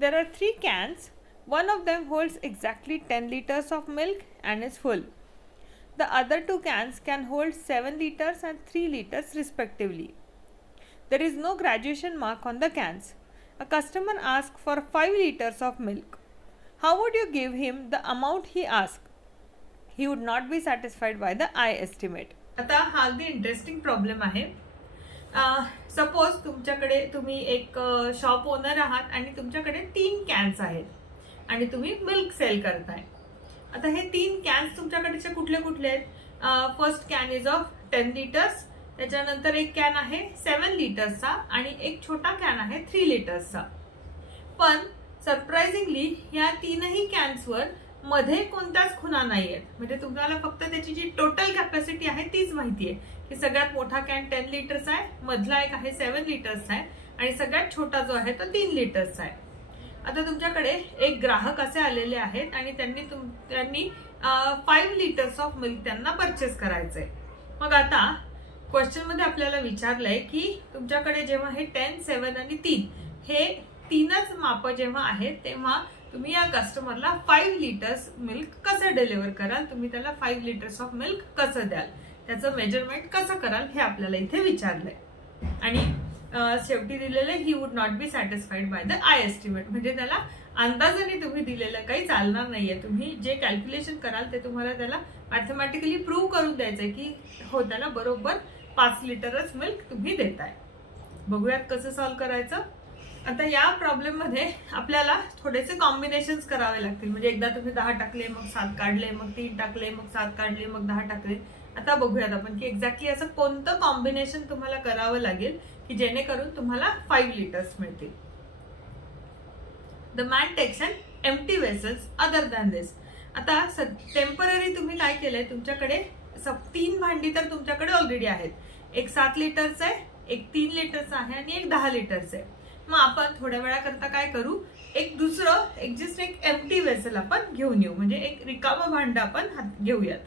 There are 3 cans. One of them holds exactly 10 liters of milk and is full. The other 2 cans can hold 7 liters and 3 liters respectively. There is no graduation mark on the cans. A customer asks for 5 liters of milk. How would you give him the amount he asked? He would not be satisfied by the I estimate. आता हा अगदी interesting problem आहे. Suppose तुमच्याकडे तुम्ही एक shop owner आहात आणि तुमच्याकडे 3 कॅन्स आहेत आणि तुम्ही मिल्क सेल करताय. आता हे 3 कॅन्स तुमच्याकडचे कुठले कुठले आहेत? First can is of 10 litres, त्याच्यानंतर एक कॅन आहे 7 लिटर्सचा आणि एक छोटा कॅन आहे 3 लिटर्सचा. पण सरप्राइझिंगली या 3ही कॅन्सवर मध्ये कोणत्याच खुणा नाहीयेत. म्हणजे तुम्हाला फक्त त्याची जी टोटल कॅपॅसिटी आहे तीच माहिती आहे की सगळ्यात मोठा कॅन 10 लिटर्सचा आहे, मधला एक आहे 7 लिटर्सचा आहे आणि सगळ्यात छोटा जो आहे तो 3 लिटर्सचा आहे. आता तुमच्याकडे एक ग्राहक असे आलेले आहेत आणि त्यांनी 5 लिटर्स ऑफ मिल्क त्यांना परचेस करायचंय. मग आता क्वेश्चन मध्ये आपल्याला विचारलंय की तुमच्याकडे जेव्हा हे 10, 7 आणि 3 हे 3च माप जेव्हा आहेत तेव्हा तुम्ही या कस्टमरला 5 लिटर्स मिल्क कसं डिलिव्हर कराल, तुम्ही त्याला 5 लिटर्स ऑफ मिल्क कसं द्याल, त्याचं मेजरमेंट कसं कराल हे आपल्याला इथे विचारलंय. आणि शेवटी दिलेलं he would not be satisfied by the I estimate. म्हणजे त्याला अंदाजाने तुम्ही दिलेलं काही चालणार नाहीये. तुम्ही जे कॅल्क्युलेशन कराल ते तुम्हाला त्याला मॅथमॅटिकली प्रूव्ह करून द्यायचंय की हो त्याला बरोबर 5 लिटरच मिल्क तुम्ही देताय. बघूयात कसं सॉल्व्ह करायचं. आता या प्रॉब्लेम मध्ये आपल्याला थोडेसे कॉम्बिनेशन्स करावे लागतील. म्हणजे एकदा तुम्ही 10 टाकले, मग 7 काढले, मग 3 टाकले, मग 7 काढले, मग 10 टाकले. आता बघूयात आपण की एक्झॅक्टली असं कोणतं कॉम्बिनेशन तुम्हाला करावं लागेल की जेणेकरून तुम्हाला 5 लिटर्स मिळतील. The man takes an empty vessels other than this. आता टेम्पररी तुम्ही काय केलंय, तुमच्याकडे 3 भांडी तर तुमच्याकडे ऑलरेडी आहेत. एक 7 लिटरचं आहे, एक 3 लिटरचं आहे आणि एक 10 लिटरचं आहे. मग आपण थोड्या वेळा करता काय करू, एक दुसरं जस्ट एक एम्प्टी वेसल आपण घेऊन येऊ. म्हणजे एक रिकामं भांड आपण घेऊयात.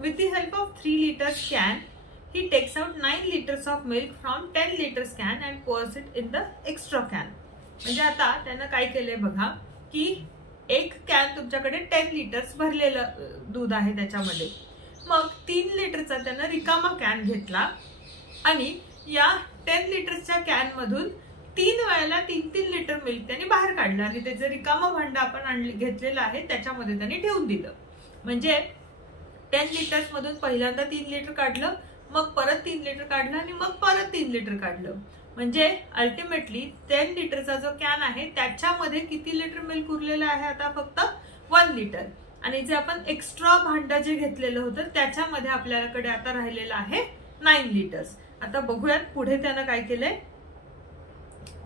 With the help of 3 litres can he takes out 9 litres of milk from 10 litres can and pours it in the extra can. म्हणजे आता त्यानं काय केलंय बघा की एक कॅन तुमच्याकडे 10 लिटर्स भरलेलं दूध आहे त्याच्यामध्ये. मग 3 लिटरचा त्यानं रिकामा कॅन घेतला आणि या 10 लिटर्सच्या कॅन मधून 3 वेळेला 3-3 लिटर मिल्क त्यांनी बाहेर काढलं आणि त्याचं रिकामा भांड आपण घेतलेलं आहे त्याच्यामध्ये त्यांनी ठेवून दिलं. म्हणजे 10 लिटर्स मधून पहिल्यांदा 3 लिटर काढलं, मग परत 3 लिटर काढलं आणि मग परत 3 लिटर काढलं. म्हणजे अल्टिमेटली 10 लिटरचा जो कॅन आहे त्याच्यामध्ये किती लिटर मिल्क उरलेलं आहे आता फक्त 1 लिटर. आणि जे आपण एक्स्ट्रा भांड जे घेतलेलं होतं त्याच्यामध्ये आपल्याकडे आता राहिलेलं आहे 9 लिटर्स. आता बघूयात पुढे त्यानं काय केलंय.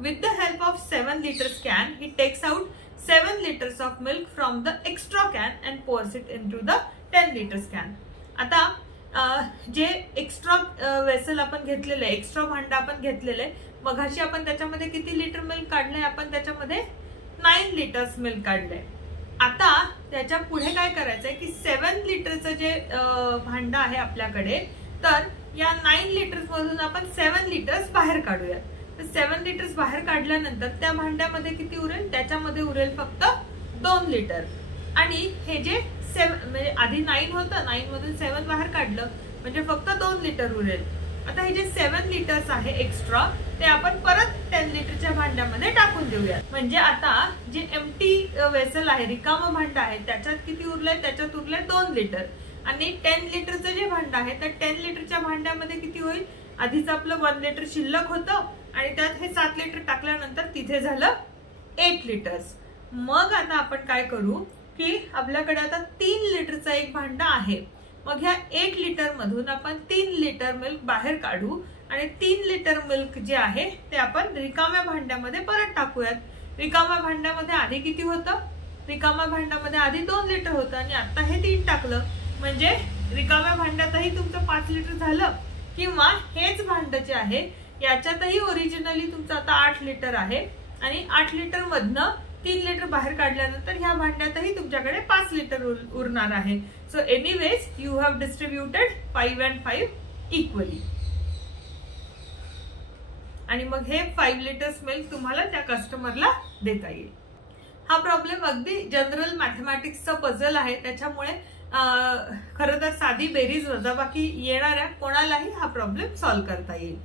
With the help of 7 liters can, he takes out 7 liters of milk from the extra can and pours it into the 10 liters can. आता जे एक्स्ट्रा वेसल आपण घेतलेलं आहे, एक्स्ट्रा भांड आपण घेतलेलं आहे, मगाशी आपण त्याच्यामध्ये किती लिटर मिल्क काढलंय, आपण त्याच्यामध्ये 9 लिटर्स मिल्क काढलंय. आता त्याच्या पुढे काय करायचंय की 7 लिटरचं जे भांड आहे आपल्याकडे, तर या 9 लिटर्स मधून आपण 7 लिटर्स बाहेर काढूयात. 7 लिटर्स बाहेर काढल्यानंतर त्या भांड्यामध्ये किती उरेल, त्याच्यामध्ये उरेल फक्त 2 लिटर. आणि हे जे 7 म्हणजे आधी 9 होतं, 9 मधून 7 बाहेर काढलं म्हणजे फक्त 2 लिटर उरेल. आता हे जे 7 लिटर्स आहे एक्स्ट्रा ते आपण परत 10 लिटरच्या भांड्यामध्ये टाकून देऊयात. म्हणजे आता जे एम्प्टी वेसल आहे, रिकामं भांड आहे, त्याच्यात किती उरलंय, त्याच्यात उरलंय 2 लिटर. आणि 10 लिटरचं जे भांड आहे त्या 10 लिटरच्या भांड्यामध्ये किती होईल, आधीच आपलं 1 लिटर शिल्लक होतं आणि त्यात हे 7 लिटर टाकल्यानंतर तिथे झालं 8 लिटर्स. मग आता आपण काय करू की आपल्याकडे आता 3 लिटरचा एक भांड आहे. मग ह्या 8 लिटर मधून आपण 3 लिटर मिल्क बाहेर काढू आणि 3 लिटर मिल्क जे आहे ते आपण रिकाम्या भांड्यामध्ये परत टाकूयात. रिकाम्या भांड्यामध्ये आधी किती होतं, रिकाम्या भांड्यामध्ये आधी 2 लिटर होतं आणि आता हे 3 टाकलं म्हणजे रिकाम्या भांड्यातही तुमचं 5 लिटर झालं. किंवा हेच भांड जे आहे याच्यातही ओरिजिनली तुमचं आता 8 लिटर आहे आणि 8 लिटर मधनं 3 लिटर बाहेर काढल्यानंतर ह्या भांड्यातही तुमच्याकडे 5 लिटर उरणार आहे. So anyways you have distributed 5 and 5 equally. आणि मग हे 5 लिटर्स मिल्क तुम्हाला त्या कस्टमरला देता येईल. हा प्रॉब्लेम अगदी जनरल मॅथमॅटिक्सचा पझल आहे, त्याच्यामुळे खरं तर साधी बेरीज वजाबाकी येणाऱ्या कोणालाही हा प्रॉब्लेम सॉल्व्ह करता येईल.